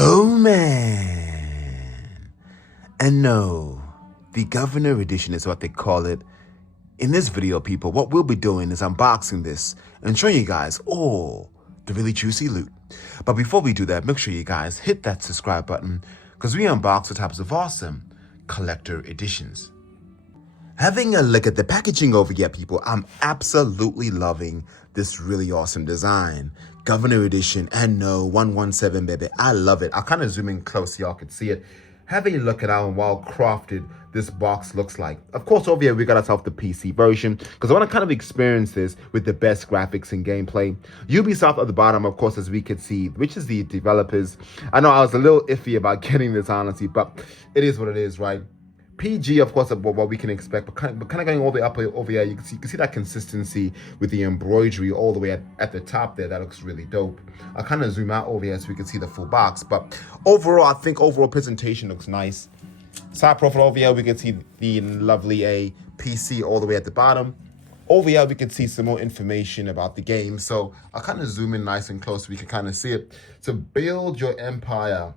Oh man. And no, the Governor Edition is what they call it. In this video, people, what we'll be doing is unboxing this and showing you guys all the really juicy loot. But before we do that, make sure you guys hit that subscribe button because we unbox the types of awesome collector editions. Having a look at the packaging over here, people, I'm absolutely loving this really awesome design. Governor Edition, Anno 117, baby. I love it. I'll kind of zoom in close so y'all can see it. Have a look at how well crafted this box looks like. Of course, over here, we got ourselves the PC version because I want to kind of experience this with the best graphics and gameplay. Ubisoft at the bottom, of course, as we can see, which is the developers. I know I was a little iffy about getting this, honestly, but it is what it is, right? PG, of course, what we can expect, but kind of going all the way up over here, you can see that consistency with the embroidery all the way at the top there. That looks really dope. I'll kind of zoom out over here so we can see the full box, but overall, I think overall presentation looks nice. Side profile over here, we can see the lovely PC all the way at the bottom. Over here, we can see some more information about the game. So I'll kind of zoom in nice and close so we can kind of see it. So build your empire.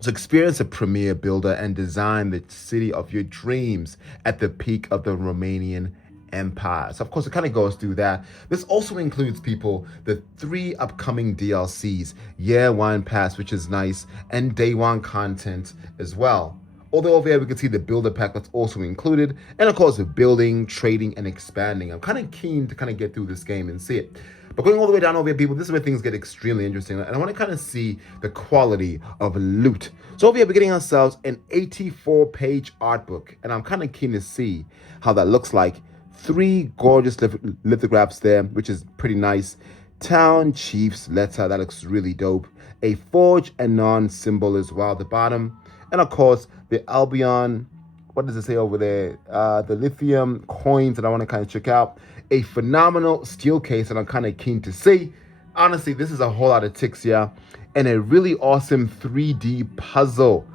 So experience a premier builder and design the city of your dreams at the peak of the Romanian Empire. So of course it kind of goes through that. This also includes, people, the 3 upcoming DLCs, Year 1 Pass, which is nice, and Day 1 content as well. Although over here we can see the builder pack that's also included, and of course the building, trading, and expanding. I'm kind of keen to kind of get through this game and see it. But going all the way down over here, people, this is where things get extremely interesting. And I want to kind of see the quality of loot. So over here, we're getting ourselves an 84-page art book. And I'm kind of keen to see how that looks like. 3 gorgeous lithographs there, which is pretty nice. Town Chief's letter, that looks really dope. A Forge and Non symbol as well at the bottom. And of course, the Albion, what does it say over there? The lithium coins that I want to kind of check out. A phenomenal steel case that I'm kind of keen to see. Honestly, this is a whole lot of ticks here. And a really awesome 3D puzzle.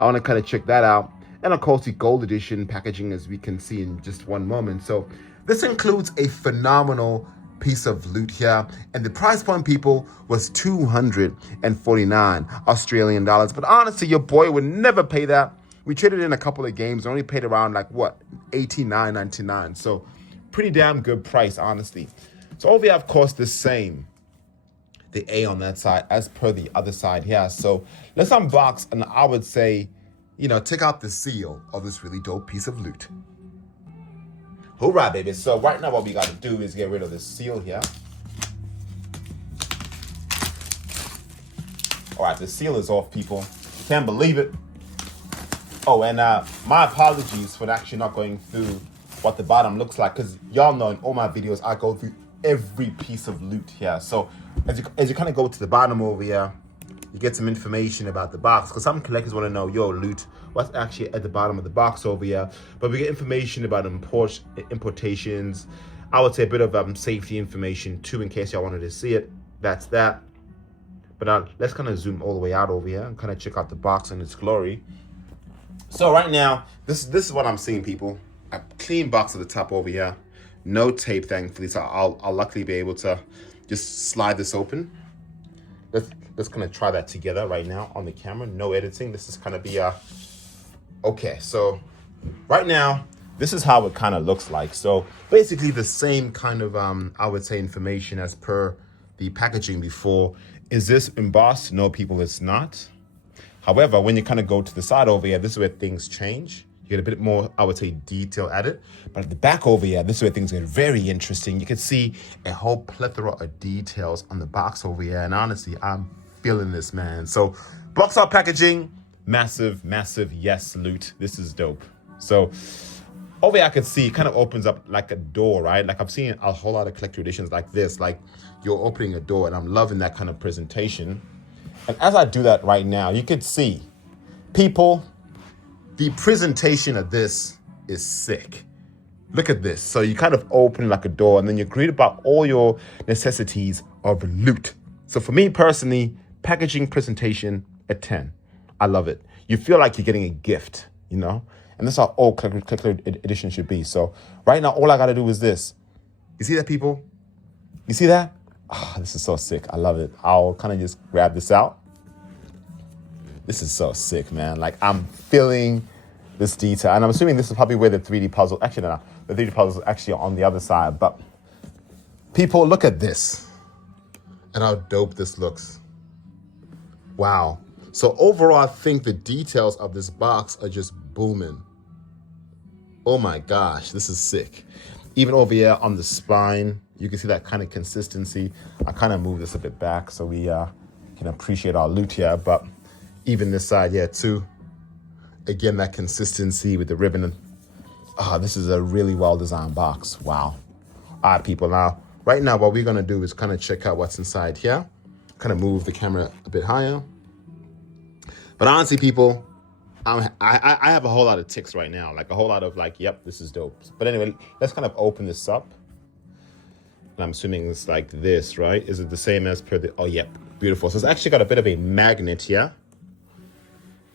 I want to kind of check that out. And of course, the gold edition packaging, as we can see in just one moment. So this includes a phenomenal piece of loot here. And the price point, people, was 249 Australian dollars. But honestly, your boy would never pay that. We traded in a couple of games, only paid around like what, $89.99. So pretty damn good price, honestly. So over here, of course, the same, the A on that side as per the other side here. So let's unbox, and I would say, you know, take out the seal of this really dope piece of loot. Hoorah, baby. So right now what we got to do is get rid of the seal here. All right, the seal is off, people. Can't believe it. Oh, and my apologies for actually not going through what the bottom looks like, because y'all know in all my videos I go through every piece of loot here. So as you kind of go to the bottom over here, you get some information about the box, because some collectors want to know, yo, loot, what's actually at the bottom of the box over here. But we get information about importations. I would say a bit of safety information too, in case y'all wanted to see it. That's that. But let's kind of zoom all the way out over here and kind of check out the box in its glory. So right now, this is what I'm seeing, people. A clean box at the top over here, no tape, thankfully, so I'll luckily be able to just slide this open. Let's kind of try that together right now on the camera. No editing. This is kind of be okay. So right now, this is how it kind of looks like. So basically the same kind of I would say information as per the packaging before. Is this embossed? No, people, it's not. However, when you kind of go to the side over here, this is where things change. You get a bit more, I would say, detail added. But at the back over here, this is where things get very interesting. You can see a whole plethora of details on the box over here. And honestly, I'm feeling this, man. So box art packaging, massive, massive yes loot. This is dope. So over here, I can see it kind of opens up like a door, right? Like I've seen a whole lot of collector editions like this, like you're opening a door, and I'm loving that kind of presentation. And as I do that right now, you could see, people, the presentation of this is sick. Look at this. So you kind of open like a door, and then you're greeted by all your necessities of loot. So for me personally, packaging presentation at 10. I love it. You feel like you're getting a gift, you know? And that's how all collector edition should be. So right now, all I got to do is this. You see that, people? You see that? Oh, this is so sick. I love it. I'll kind of just grab this out. This is so sick, man. Like, I'm feeling this detail. And I'm assuming this is probably where the 3D puzzle, actually, no, the 3D puzzle is actually on the other side. But people, look at this and how dope this looks. Wow. So overall, I think the details of this box are just booming. Oh my gosh, this is sick. Even over here on the spine, you can see that kind of consistency. I kind of moved this a bit back so we can appreciate our loot here. But even this side here too. Again, that consistency with the ribbon. This is a really well-designed box. Wow. All right, people. Now, right now, what we're going to do is kind of check out what's inside here. Kind of move the camera a bit higher. But honestly, people, I have a whole lot of ticks right now. Like a whole lot of like, yep, this is dope. But anyway, let's kind of open this up. And I'm assuming it's like this, right? Is it the same as per the, oh, yep, beautiful. So it's actually got a bit of a magnet here.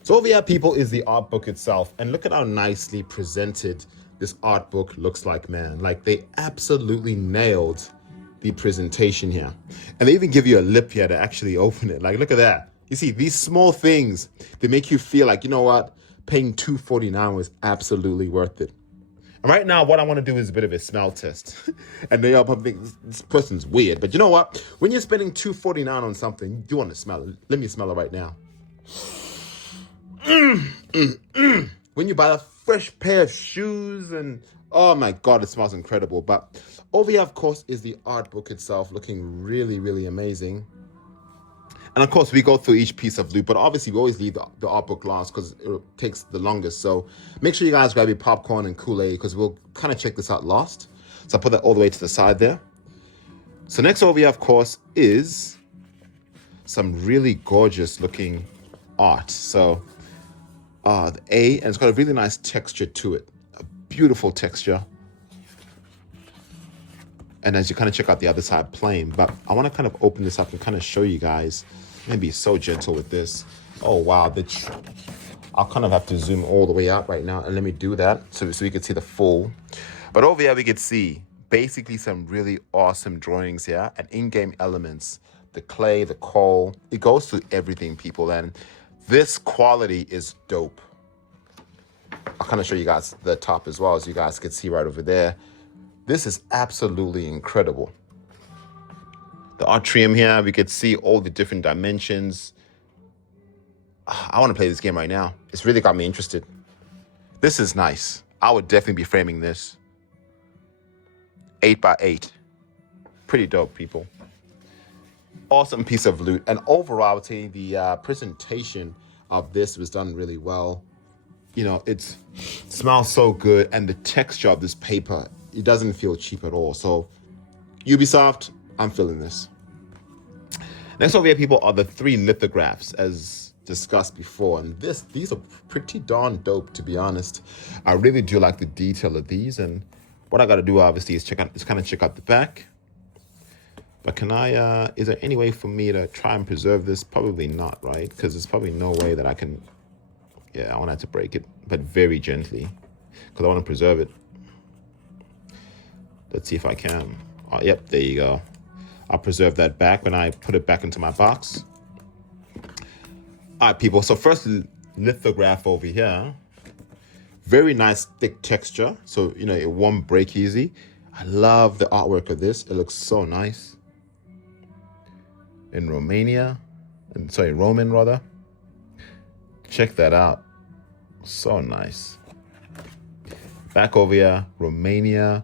So over here, people, is the art book itself. And look at how nicely presented this art book looks like, man. Like they absolutely nailed the presentation here. And they even give you a lip here to actually open it. Like, look at that. You see, these small things, they make you feel like, you know what? Paying $2.49 was absolutely worth it. And right now, what I want to do is a bit of a smell test. And they all think this person's weird. But you know what? When you're spending $2.49 on something, you want to smell it. Let me smell it right now. When you buy a fresh pair of shoes and oh my God, it smells incredible. But over here, of course, is the art book itself looking really, really amazing. And of course, we go through each piece of loot, but obviously we always leave the art book last because it takes the longest. So make sure you guys grab your popcorn and Kool-Aid because we'll kind of check this out last. So I put that all the way to the side there. So next over here, of course, is some really gorgeous looking art. So the A, and it's got a really nice texture to it. A beautiful texture. And as you kind of check out the other side, plain. But I want to kind of open this up and kind of show you guys. And be so gentle with this. Oh, wow. I'll kind of have to zoom all the way out right now. And let me do that so you can see the full. But over here, we can see basically some really awesome drawings here and in-game elements. The clay, the coal. It goes through everything, people. And this quality is dope. I'll kind of show you guys the top as well, as you guys can see right over there. This is absolutely incredible. The atrium here, we could see all the different dimensions. I want to play this game right now. It's really got me interested. This is nice. I would definitely be framing this. 8x8. Pretty dope, people. Awesome piece of loot. And overall, I would say the presentation of this was done really well. You know, it smells so good. And the texture of this paper, it doesn't feel cheap at all. So Ubisoft, I'm feeling this. Next over here, people, are the 3 lithographs as discussed before. And these are pretty darn dope, to be honest. I really do like the detail of these. And what I got to do, obviously, is kind of check out the back. But can I, is there any way for me to try and preserve this? Probably not, right? Because there's probably no way that I can, yeah, I want to have to break it, but very gently. Because I want to preserve it. Let's see if I can. Oh, yep, there you go. I'll preserve that back when I put it back into my box. All right, people. So first, lithograph over here. Very nice thick texture. So, you know, it won't break easy. I love the artwork of this. It looks so nice. In Roman rather. Check that out. So nice. Back over here, Romania.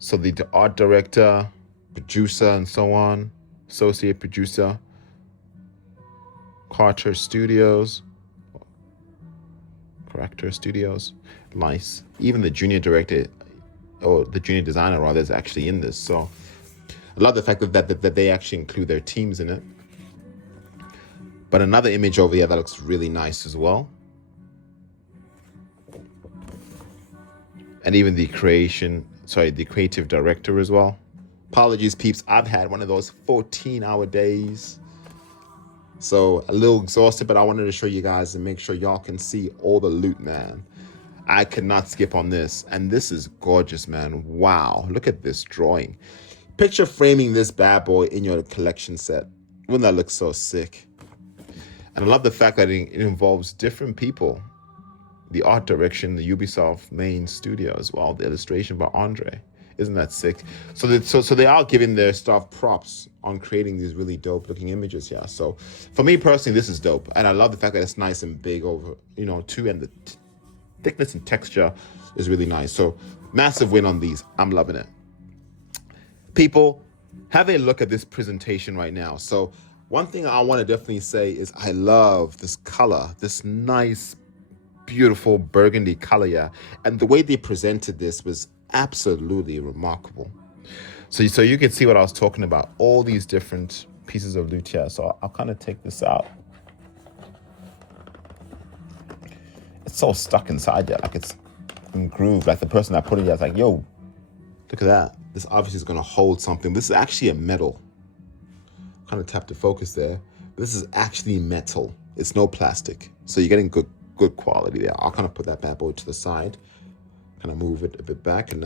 So the art director, producer, and so on, associate producer, Carter Studios, nice. Even the junior director, or the junior designer rather, is actually in this. So I love the fact that they actually include their teams in it. But another image over here that looks really nice as well. And even the creative director as well. Apologies, peeps. I've had one of those 14-hour days. So a little exhausted, but I wanted to show you guys and make sure y'all can see all the loot, man. I could not skip on this. And this is gorgeous, man. Wow. Look at this drawing. Picture framing this bad boy in your collection set. Wouldn't that look so sick? And I love the fact that it involves different people. The art direction, the Ubisoft main studio as well, the illustration by Andre. Isn't that sick? So they are giving their staff props on creating these really dope looking images here. So for me personally, this is dope. And I love the fact that it's nice and big over, too, and the thickness and texture is really nice. So massive win on these. I'm loving it. People, have a look at this presentation right now. So one thing I want to definitely say is I love this color, this nice, beautiful burgundy color here. And the way they presented this was absolutely remarkable. So you can see what I was talking about, all these different pieces of loot here. So I'll kind of take this out. It's so stuck inside there, like it's in groove. Like the person that put it here is like, yo, look at that. This obviously is going to hold something. This is actually a metal. Kind of tap to focus there. This is actually metal. It's no plastic. So you're getting good quality there. I'll kind of put that bad boy to the side. Kind of move it a bit back and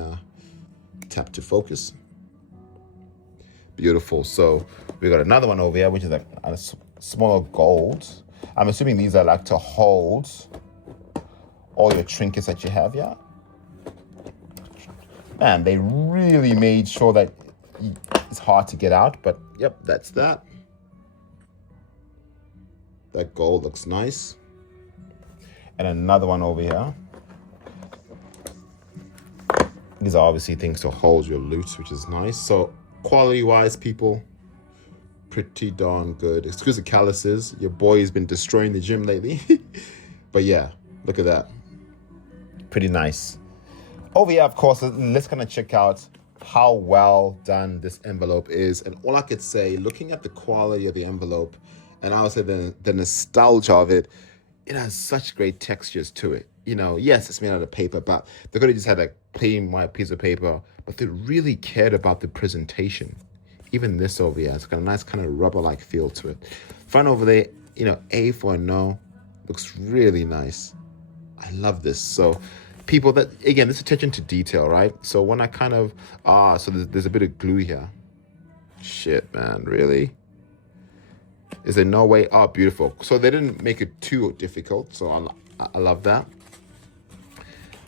tap to focus. Beautiful. So we got another one over here, which is like a smaller gold. I'm assuming these are like to hold all your trinkets that you have here. Man, they really made sure that it's hard to get out, but yep, that's that. That gold looks nice. And another one over here. These are obviously things to hold your loot, which is nice. So quality-wise, people, pretty darn good. Excuse the calluses. Your boy's been destroying the gym lately. But yeah, look at that. Pretty nice. Over here, of course, let's kind of check out how well done this envelope is. And all I could say, looking at the quality of the envelope, and also the nostalgia of it, it has such great textures to it. Yes, it's made out of paper, but they could have just had a plain white piece of paper, but they really cared about the presentation. Even this over here, it's got a nice kind of rubber-like feel to it. Front over there, A for Anno, looks really nice. I love this. So people, that again, this attention to detail, right? So when I kind of, so there's a bit of glue here. Shit, man, really? Is there no way? Oh, beautiful. So they didn't make it too difficult, so I love that.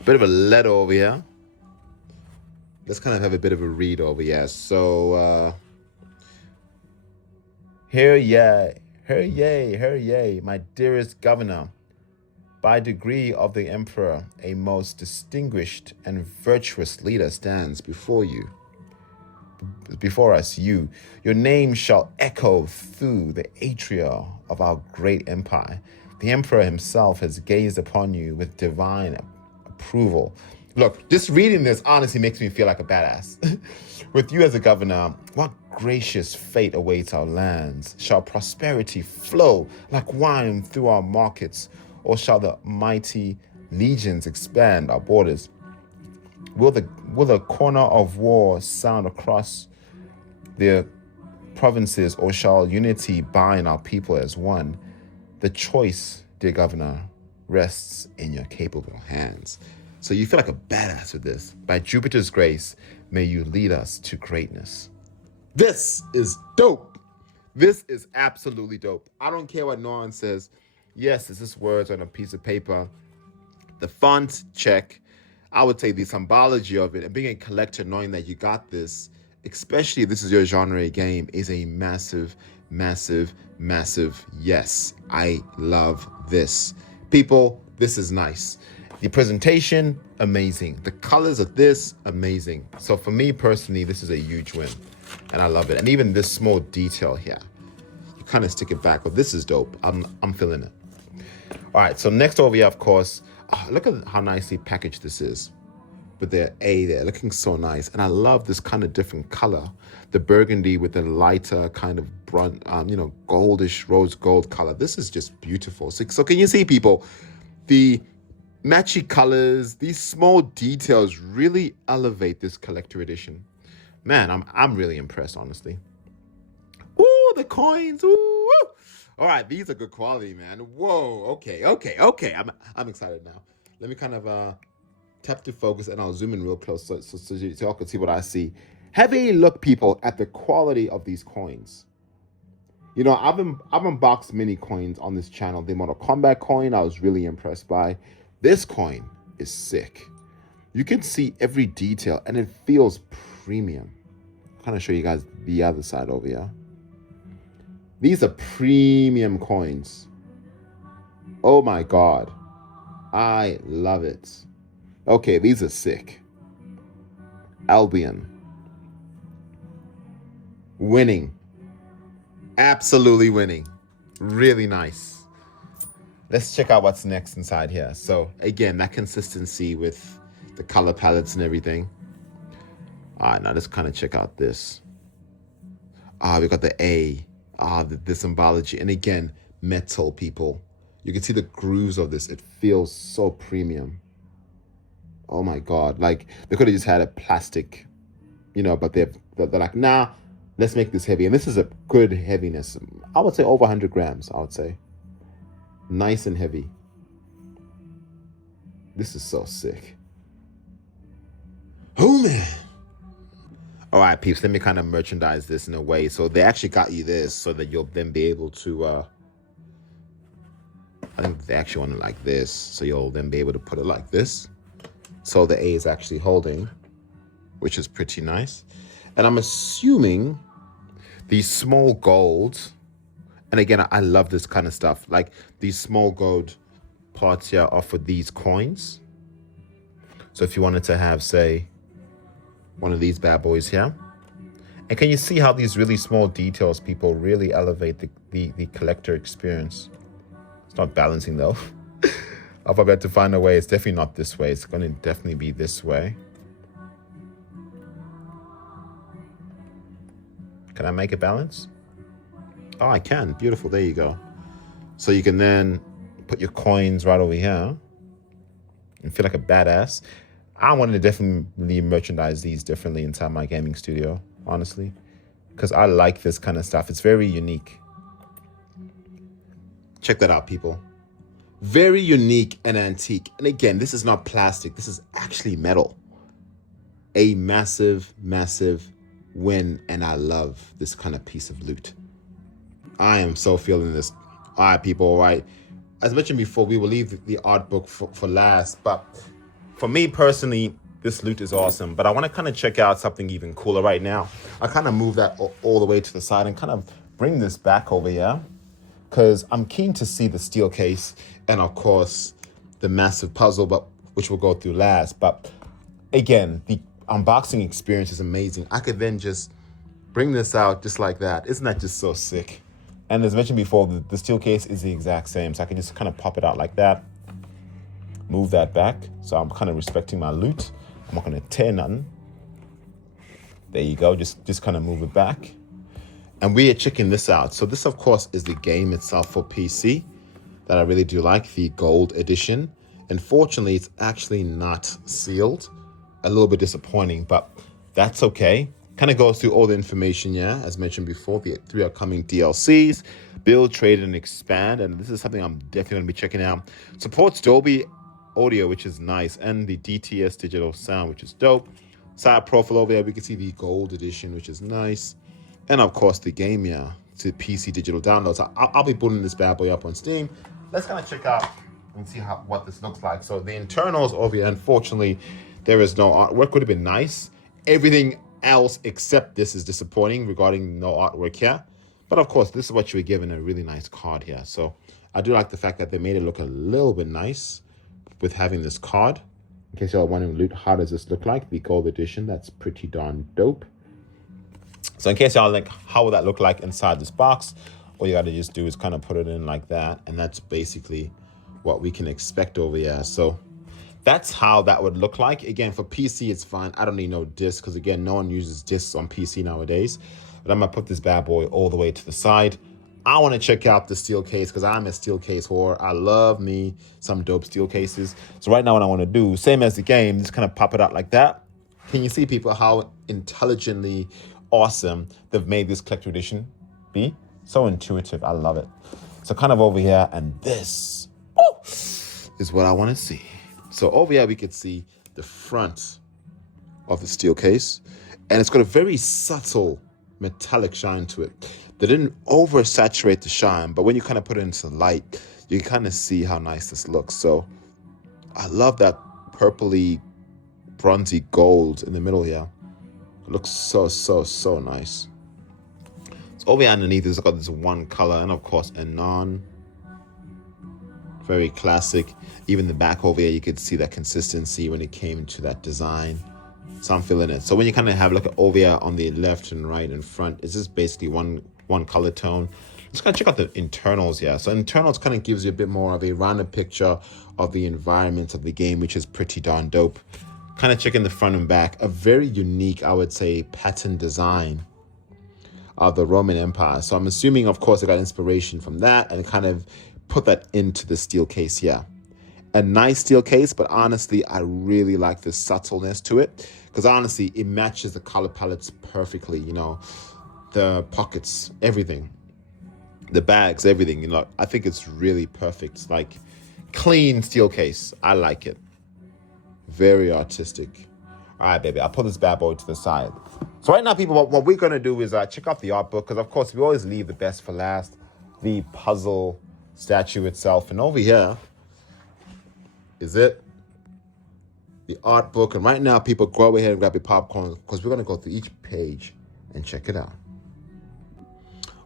Bit of a letter over here. Let's kind of have a bit of a read over here. So, Hear ye, my dearest governor, by degree of the emperor, a most distinguished and virtuous leader stands before us. Your name shall echo through the atria of our great empire. The emperor himself has gazed upon you with divine approval. Look, just reading this honestly makes me feel like a badass. With you as a governor, what gracious fate awaits our lands? Shall prosperity flow like wine through our markets, or shall the mighty legions expand our borders? Will the corner of war sound across the provinces, or shall unity bind our people as one? The choice, dear governor, rests in your capable hands. So you feel like a badass with this. By Jupiter's grace, may you lead us to greatness. This is dope. This is absolutely dope. I don't care what Nolan says. Yes, it's just words on a piece of paper. The font, check. I would say the symbology of it and being a collector, knowing that you got this, especially if this is your genre game, is a massive, massive, massive yes. I love this. People, this is nice. The presentation, amazing. The colors of this, amazing. So for me personally, this is a huge win and I love it. And even this small detail here, you kind of stick it back, but this is dope. I'm feeling it. All right, so next over here, of course, look at how nicely packaged this is with the A there, looking so nice. And I love this kind of different color, the burgundy with the lighter kind of goldish rose gold color. This is just beautiful. So can you see, people, the matchy colors, these small details really elevate this collector edition. Man, I'm really impressed, honestly. Ooh, the coins, ooh. All right, these are good quality, man. Whoa, okay. I'm excited now. Let me kind of tap to focus and I'll zoom in real close so y'all can see what I see. Have a look, people, at the quality of these coins. You know, I've unboxed many coins on this channel. The Mortal Kombat coin, I was really impressed by. This coin is sick. You can see every detail, and it feels premium. I'm kind of show you guys the other side over here. These are premium coins. Oh my God. I love it. Okay, these are sick. Albion. Winning. Absolutely winning. Really nice. Let's check out what's next inside here. So again, that consistency with the color palettes and everything. All right, now let's kind of check out this. We got the A. The symbology. And again, metal, people. You can see the grooves of this. It feels so premium. Oh my God. Like, they could have just had a plastic, you know, but they're like, nah, let's make this heavy. And this is a good heaviness. I would say over 100 grams, I would say. Nice and heavy. This is so sick. Oh, man. All right, peeps, let me kind of merchandise this in a way. So they actually got you this so that you'll then be able to, I think they actually want it like this. So you'll then be able to put it like this. So the A is actually holding, which is pretty nice. And I'm assuming these small golds, and again, I love this kind of stuff. Like these small gold parts here are for these coins. So if you wanted to have, say, one of these bad boys here. And can you see how these really small details, people, really elevate the collector experience? It's not balancing though. If I had to find a way, it's definitely not this way. It's going to definitely be this way. Can I make it balance? Oh, I can. Beautiful. There you go. So you can then put your coins right over here and feel like a badass. I wanted to definitely merchandise these differently inside my gaming studio, honestly, because I like this kind of stuff. It's very unique. Check that out, people. Very unique and antique. And again, this is not plastic. This is actually metal. A massive, massive win. And I love this kind of piece of loot. I am so feeling this. All right, people, all right. As mentioned before, we will leave the art book for last, but for me personally, this loot is awesome, but I want to kind of check out something even cooler right now. I kind of move that all the way to the side and kind of bring this back over here because I'm keen to see the steel case and of course the massive puzzle, but which we'll go through last. But again, the unboxing experience is amazing. I could then just bring this out just like that. Isn't that just so sick? And as mentioned before, the steel case is the exact same. So I can just kind of pop it out like that. Move that back. So I'm kind of respecting my loot. I'm not going to tear nothing. There you go. Just kind of move it back. And we are checking this out. So this, of course, is the game itself for PC that I really do like, the gold edition. Unfortunately, it's actually not sealed. A little bit disappointing, but that's okay. Kind of goes through all the information, yeah, as mentioned before, the 3 upcoming DLCs, build, trade, and expand. And this is something I'm definitely going to be checking out. Supports Dolby Audio, which is nice, and the DTS digital sound, which is dope. Side profile over there, we can see the gold edition, which is nice. And of course, the game, yeah, to PC digital downloads. I'll be putting this bad boy up on Steam. Let's kind of check out and see what this looks like. So the internals over here, unfortunately, there is no artwork. Would have been nice. Everything else except this is disappointing regarding no artwork here. But of course, this is what you were given, a really nice card here. So I do like the fact that they made it look a little bit nice with having this card. In case y'all wondering, loot, how does this look like? The gold edition, that's pretty darn dope. So in case y'all like, how would that look like inside this box? All you gotta just do is kind of put it in like that. And that's basically what we can expect over here. So that's how that would look like. Again, for PC, it's fine. I don't need no disc because again, no one uses discs on PC nowadays. But I'm gonna put this bad boy all the way to the side. I want to check out the steel case because I'm a steel case whore. I love me some dope steel cases. So right now what I want to do, same as the game, just kind of pop it out like that. Can you see, people, how intelligently awesome they've made this collector edition be? So intuitive. I love it. So kind of over here, and this is what I want to see. So over here we could see the front of the steel case, and it's got a very subtle metallic shine to it. They didn't oversaturate the shine, but when you kind of put it into light, you can kind of see how nice this looks. So I love that purpley, bronzy gold in the middle here. It looks so nice. So over here underneath, it's got this one color, and of course, Anno. Very classic. Even the back over here, you could see that consistency when it came to that design. So I'm feeling it. So when you kind of have a look at over here on the left and right and front, it's just basically one color tone. Let's kind of check out the internals here. So internals kind of gives you a bit more of a rounded picture of the environment of the game, which is pretty darn dope. Kind of checking the front and back. A very unique, I would say, pattern design of the Roman Empire. So I'm assuming, of course, I got inspiration from that and kind of put that into the steel case here. A nice steel case, but honestly, I really like the subtleness to it, because honestly, it matches the color palettes perfectly. You know, the pockets, everything, the bags, everything. You know, I think it's really perfect. It's like clean steel case. I like it. Very artistic. All right, baby, I'll put this bad boy to the side. So right now, people, what we're gonna do is check out the art book, because of course we always leave the best for last. The puzzle statue itself, and over here is it, the art book. And right now, people, go ahead and grab your popcorn, because we're going to go through each page and check it out.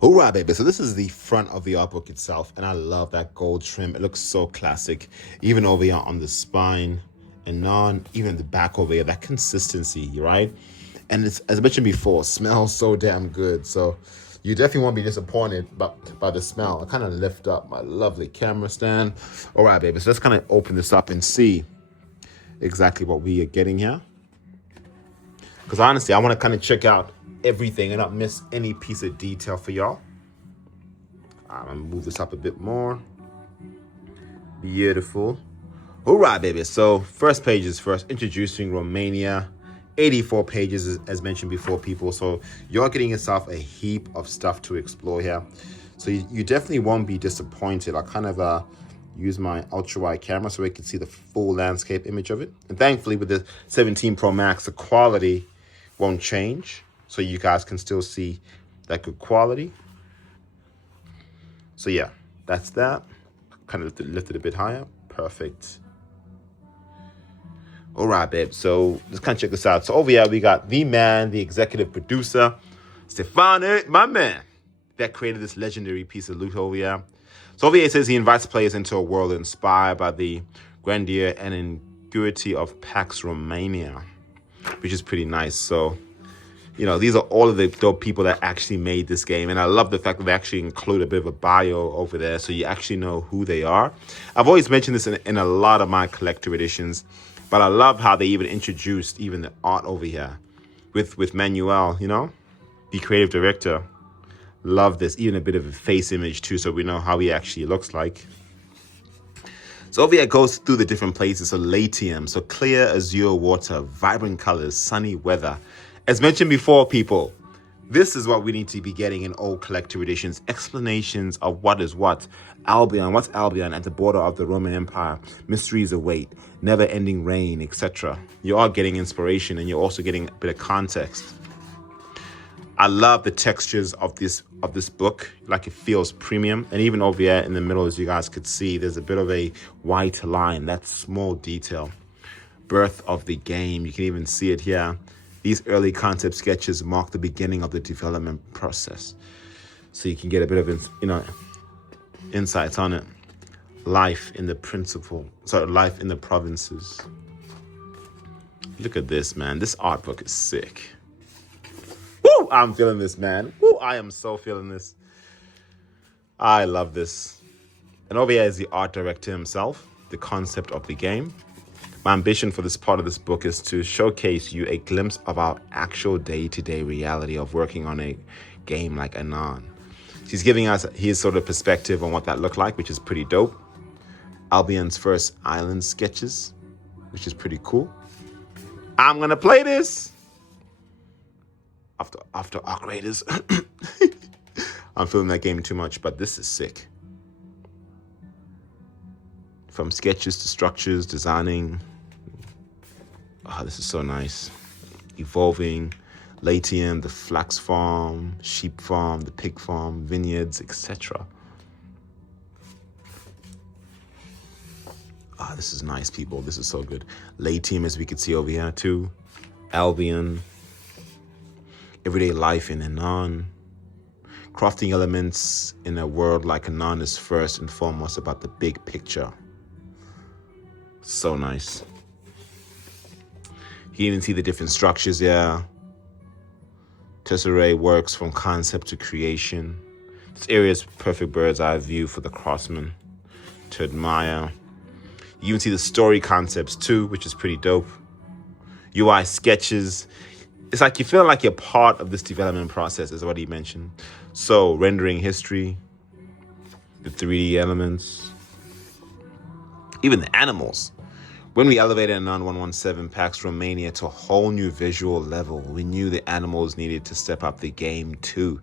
All right, baby. So this is the front of the art book itself, and I love that gold trim. It looks so classic, even over here on the spine and even the back over here, that consistency, right? And it's, as I mentioned before, smells so damn good. So you definitely won't be disappointed by the smell. I kind of lift up my lovely camera stand. All right, baby. So let's kind of open this up and see exactly what we are getting here. Because honestly, I want to kind of check out everything and not miss any piece of detail for y'all. I'm going to move this up a bit more. Beautiful. All right, baby. So first page is first, introducing Romania. 84 pages, as mentioned before, people. So you're getting yourself a heap of stuff to explore here. So you definitely won't be disappointed. I kind of use my ultra wide camera so we can see the full landscape image of it. And thankfully with the 17 Pro Max, the quality won't change. So you guys can still see that good quality. So yeah, that's that. Kind of lifted a bit higher. Perfect. All right, babe. So let's kind of check this out. So over here, we got the man, the executive producer, Stefano, my man, that created this legendary piece of loot over here. So over here, it says he invites players into a world inspired by the grandeur and ambiguity of Pax Romana, which is pretty nice. So, you know, these are all of the dope people that actually made this game. And I love the fact that they actually include a bit of a bio over there, so you actually know who they are. I've always mentioned this in a lot of my collector editions. But I love how they even introduced even the art over here with Manuel, you know, the creative director. Love this. Even a bit of a face image too, so we know how he actually looks like. So over here it goes through the different places. So Latium, so clear azure water, vibrant colors, sunny weather. As mentioned before, people, this is what we need to be getting in old collector editions. Explanations of what is what. Albion, what's Albion? At the border of the Roman Empire. Mysteries await. Never-ending rain, etc. You are getting inspiration, and you're also getting a bit of context. I love the textures of this book. Like, it feels premium. And even over here in the middle, as you guys could see, there's a bit of a white line. That small detail. Birth of the game. You can even see it here. These early concept sketches mark the beginning of the development process. So you can get a bit of, you know, insights on it. Life in the provinces. Look at this, man. This art book is sick. Woo! I'm feeling this, man. Woo! I am so feeling this. I love this. And over here is the art director himself, the concept of the game. My ambition for this part of this book is to showcase you a glimpse of our actual day-to-day reality of working on a game like Anno. He's giving us his sort of perspective on what that looked like, which is pretty dope. Albion's first island sketches, which is pretty cool. I'm gonna play this after Arc Raiders. I'm feeling that game too much, but this is sick. From sketches to structures, designing. Oh, this is so nice. Evolving, Latium, the flax farm, sheep farm, the pig farm, vineyards, etc. Ah, this is nice, people. This is so good. Latium, as we can see over here too. Albion. Everyday life in Anno. Crafting elements in a world like Anno is first and foremost about the big picture. So nice. You can even see the different structures here. Tesserae works from concept to creation. This area is perfect bird's eye view for the craftsman to admire. You can see the story concepts too, which is pretty dope. UI sketches. It's like you feel like you're part of this development process, is what he mentioned. So rendering history, the 3D elements, even the animals. When we elevated Anno 117 Pax Romana to a whole new visual level, we knew the animals needed to step up the game too.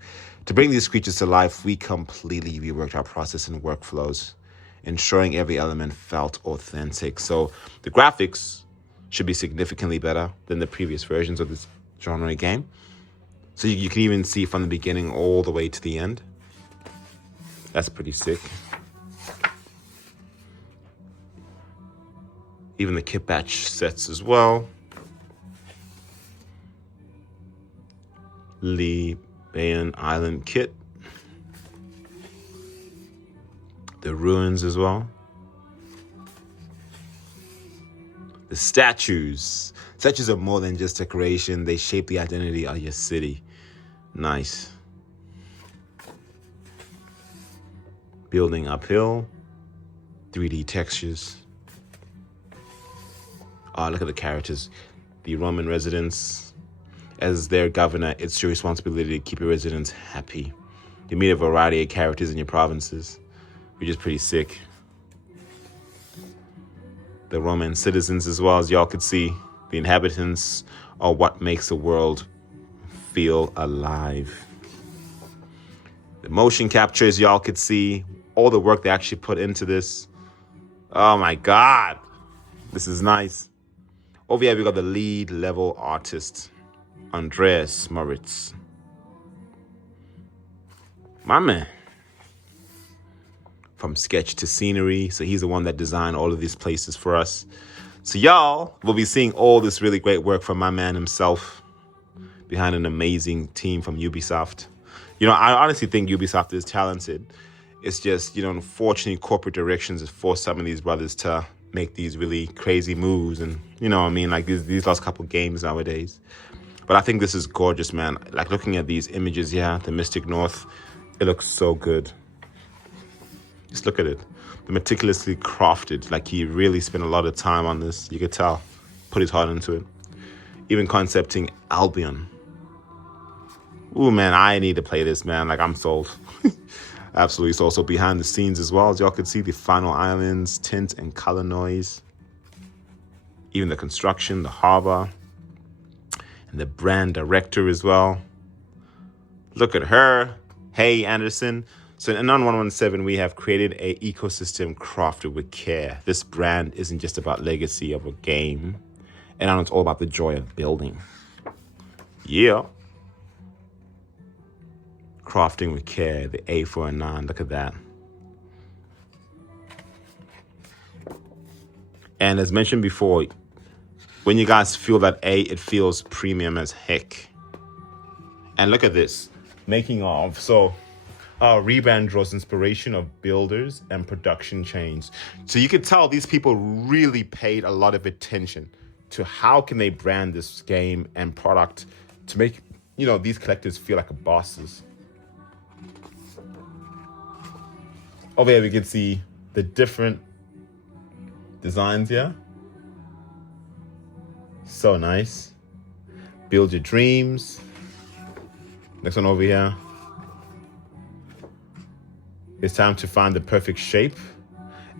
To bring these creatures to life, we completely reworked our process and workflows, ensuring every element felt authentic. So the graphics should be significantly better than the previous versions of this genre game. So you can even see from the beginning all the way to the end. That's pretty sick. Even the kit batch sets as well. Albion Island kit. The ruins as well. The statues. Statues are more than just decoration. They shape the identity of your city. Nice. Building uphill. 3D textures. Oh, look at the characters. The Roman residents. As their governor, it's your responsibility to keep your residents happy. You meet a variety of characters in your provinces, which is pretty sick. The Roman citizens, as well, as y'all could see, the inhabitants are what makes the world feel alive. The motion captures, y'all could see all the work they actually put into this. Oh my God, this is nice. Over here, we got the lead level artist, Andreas Moritz. My man. From sketch to scenery. So he's the one that designed all of these places for us. So y'all will be seeing all this really great work from my man himself behind an amazing team from Ubisoft. You know, I honestly think Ubisoft is talented. It's just, you know, unfortunately corporate directions has forced some of these brothers to make these really crazy moves. And, you know what I mean? Like these last couple games nowadays. But I think this is gorgeous, man. Like looking at these images here, the Mystic North, it looks so good. Just look at it. The meticulously crafted. Like he really spent a lot of time on this. You could tell. Put his heart into it. Even concepting Albion. Ooh, man, I need to play this, man. Like I'm sold. Absolutely sold. So behind the scenes as well, as y'all could see, the final islands, tint and color noise. Even the construction, the harbor. And the brand director as well. Look at her. Hey, Anderson. So in Anno 117, we have created an ecosystem crafted with care. This brand isn't just about legacy of a game. And it's all about the joy of building. Yeah. Crafting with care, the A for Anno. Look at that. And as mentioned before, when you guys feel that A, it feels premium as heck. And look at this. Making of. So rebrand draws inspiration of builders and production chains. So you could tell these people really paid a lot of attention to how can they brand this game and product to make, you know, these collectors feel like bosses. Over here we can see the different designs here. So nice. Build your dreams. Next one over here. It's time to find the perfect shape,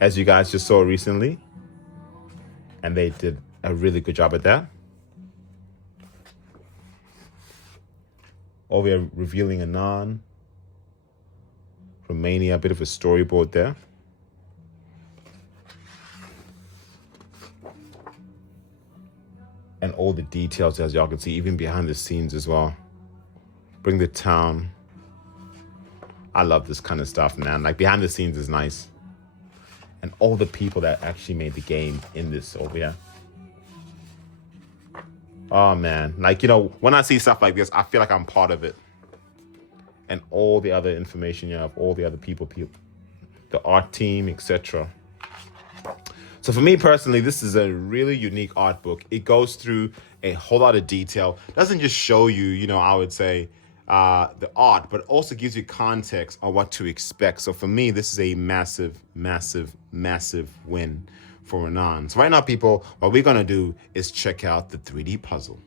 as you guys just saw recently. And they did a really good job at that. Over here, revealing Anno. Romania, a bit of a storyboard there. And all the details, as y'all can see, even behind the scenes as well. Bring the town. I love this kind of stuff, man. Like, behind the scenes is nice. And all the people that actually made the game in this over here. Oh, man. Like, you know, when I see stuff like this, I feel like I'm part of it. And all the other information you have, all the other people, the art team, etc. So for me personally, this is a really unique art book. It goes through a whole lot of detail. It doesn't just show you, you know, I would say, the art, but also gives you context on what to expect. So for me, this is a massive, massive, massive win for Anno. So right now, people, what we're gonna do is check out the 3D puzzle.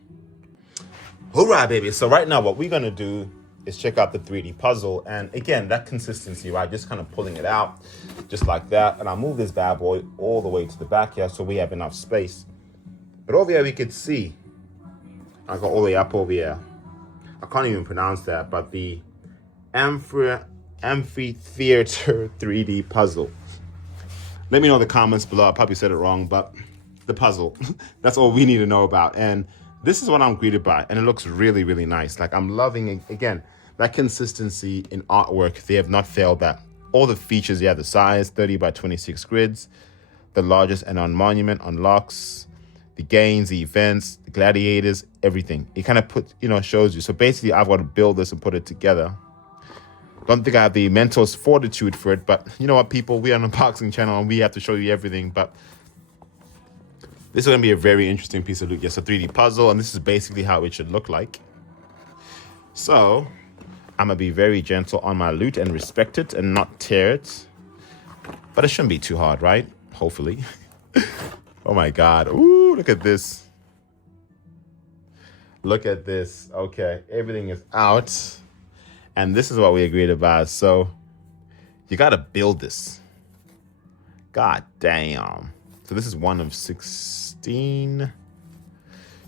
Hoorah, baby. So right now, what we're gonna do is check out the 3D puzzle. And again, that consistency, right? Just kind of pulling it out just like that. And I'll move this bad boy all the way to the back here so we have enough space. But over here, we could see, I go all the way up over here. I can't even pronounce that, but the Amphitheater 3D puzzle. Let me know in the comments below. I probably said it wrong, but the puzzle, that's all we need to know about. And this is what I'm greeted by, and it looks really, really nice. Like, I'm loving, again, that consistency in artwork. They have not failed that. All the features, yeah, the size, 30 by 26 grids, the largest and on monument unlocks, the gains, the events, the gladiators, everything. It kind of shows you. So basically, I've got to build this and put it together. Don't think I have the mental fortitude for it, but you know what, people? We are an unboxing channel and we have to show you everything. But this is going to be a very interesting piece of loot. Yes, a 3D puzzle, and this is basically how it should look like. So I'm going to be very gentle on my loot and respect it and not tear it. But it shouldn't be too hard, right? Hopefully. Oh my God. Ooh, look at this. Look at this. Okay, everything is out. And this is what we agreed about. So you got to build this. God damn. So this is 1 of 16,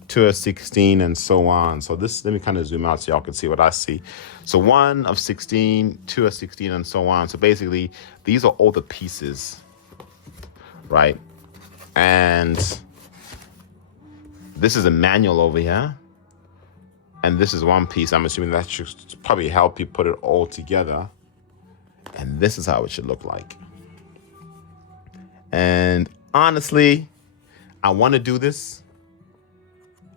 2 of 16, and so on. So this, let me kind of zoom out so y'all can see what I see. So 1 of 16, 2 of 16, and so on. So basically, these are all the pieces, right? And this is a manual over here. And this is one piece. I'm assuming that should probably help you put it all together. And this is how it should look like. And honestly, I want to do this.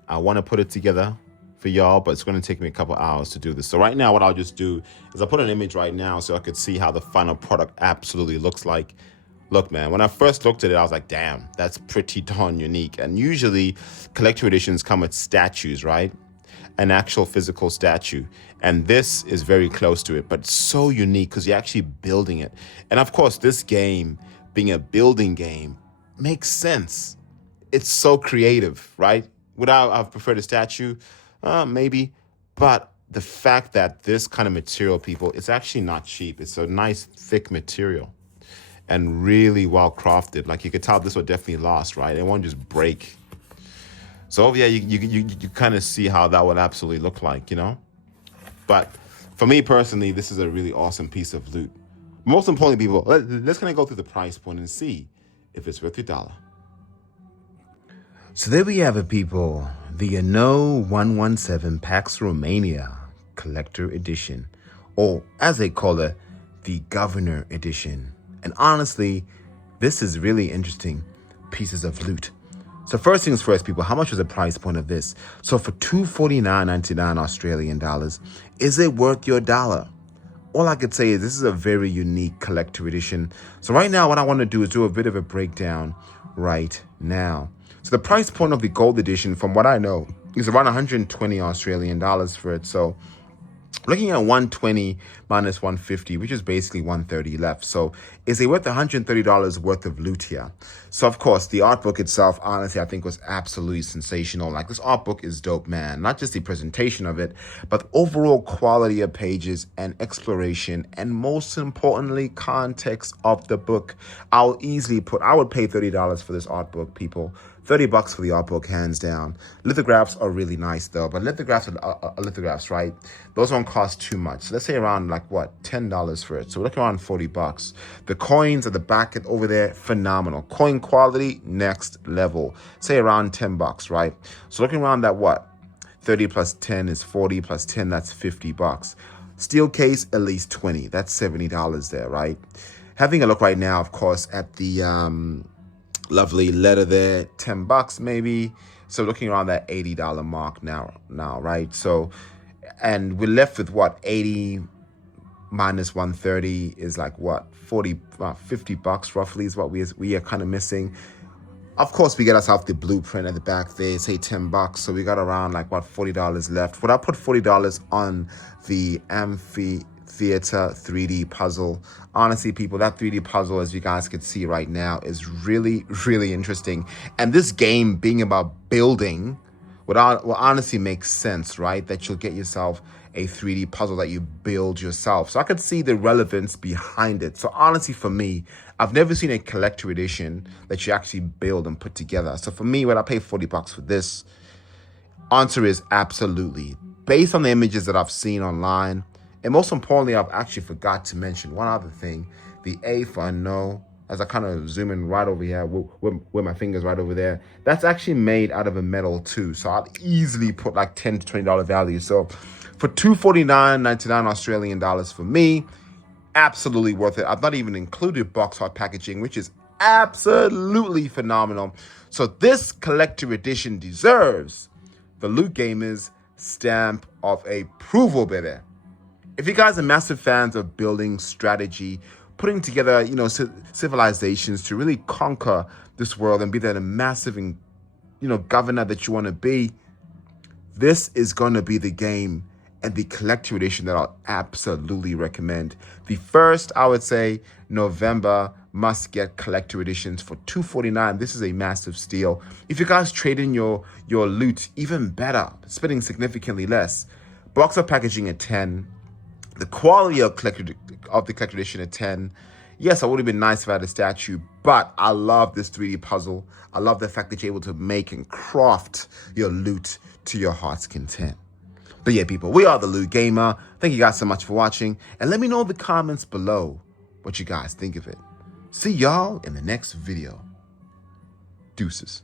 I want to put it together for y'all, but it's going to take me a couple hours to do this. So right now, what I'll just do is I'll put an image right now so I could see how the final product absolutely looks like. Look, man, when I first looked at it, I was like, damn, that's pretty darn unique. And usually collector editions come with statues, right? An actual physical statue. And this is very close to it, but so unique because you're actually building it. And of course, this game being a building game makes sense. It's so creative, right? Would I have preferred a statue? Maybe. But the fact that this kind of material, people, it's actually not cheap. It's a nice, thick material and really well crafted. Like, you could tell this would definitely last, right? It won't just break. So over here, you kind of see how that would absolutely look like, you know? But for me personally, this is a really awesome piece of loot. Most importantly, people, let's kind of go through the price point and see if it's worth your dollar. So there we have it, people. The Anno 117 Pax Romana Collector Edition, or as they call it, the Governor Edition. And honestly, this is really interesting pieces of loot. So first things first, people, how much was the price point of this? So for $249.99 Australian dollars, is it worth your dollar? All I could say is this is a very unique collector edition. So right now, what I want to do is do a bit of a breakdown right now. So the price point of the gold edition, from what I know, is around 120 Australian dollars for it. So looking at 120 minus 150, which is basically 130 left. So is it worth $130 worth of loot here? So of course, the art book itself, honestly, I think was absolutely sensational. Like, this art book is dope, man. Not just the presentation of it, but overall quality of pages and exploration, and most importantly, context of the book. I would pay $30 for this art book, people. $30 for the art book, hands down. Lithographs are really nice though, but lithographs are lithographs, right? Those don't cost too much. So let's say around like what, $10 for it. So we're looking around $40. The coins at the back and over there, phenomenal. Coin quality, next level. Say around $10, right? So looking around that, what? 30 plus 10 is 40 plus 10, that's $50. Steel case, at least 20. That's $70 there, right? Having a look right now, of course, at the lovely letter there, $10 maybe. So looking around that $80 mark now, right? So, and we're left with what? 80 minus 130 is like what? 40, $50 roughly is what we are kind of missing. Of course, we get ourselves the blueprint at the back there, say $10. So we got around like what, $40 left. Would I put $40 on the Amphitheater 3D puzzle? Honestly, people, that 3D puzzle, as you guys can see right now, is really, really interesting. And this game being about building will honestly make sense, right? That you'll get yourself a 3D puzzle that you build yourself. So I could see the relevance behind it. So honestly, for me, I've never seen a collector edition that you actually build and put together. So for me, when I pay $40 for this, answer is absolutely. Based on the images that I've seen online, and most importantly, I've actually forgot to mention one other thing. The A for Anno, as I kind of zoom in right over here, with my fingers right over there, that's actually made out of a metal too. So I'd easily put like $10 to $20 value. So for $249.99 Australian dollars for me, absolutely worth it. I've not even included box art packaging, which is absolutely phenomenal. So this collector edition deserves the Loot Gamers stamp of approval, baby. If you guys are massive fans of building strategy, putting together, civilizations to really conquer this world and be that a massive, governor that you want to be, this is going to be the game and the collector edition that I'll absolutely recommend. The first, I would say, November must-get collector editions for $249. This is a massive steal. If you guys trade in your loot, even better, spending significantly less. Box of packaging at 10. The quality of the collector edition at 10. Yes, it would have been nice if I had a statue, but I love this 3D puzzle. I love the fact that you're able to make and craft your loot to your heart's content. But yeah, people, we are the Loot Gamer. Thank you guys so much for watching. And let me know in the comments below what you guys think of it. See y'all in the next video. Deuces.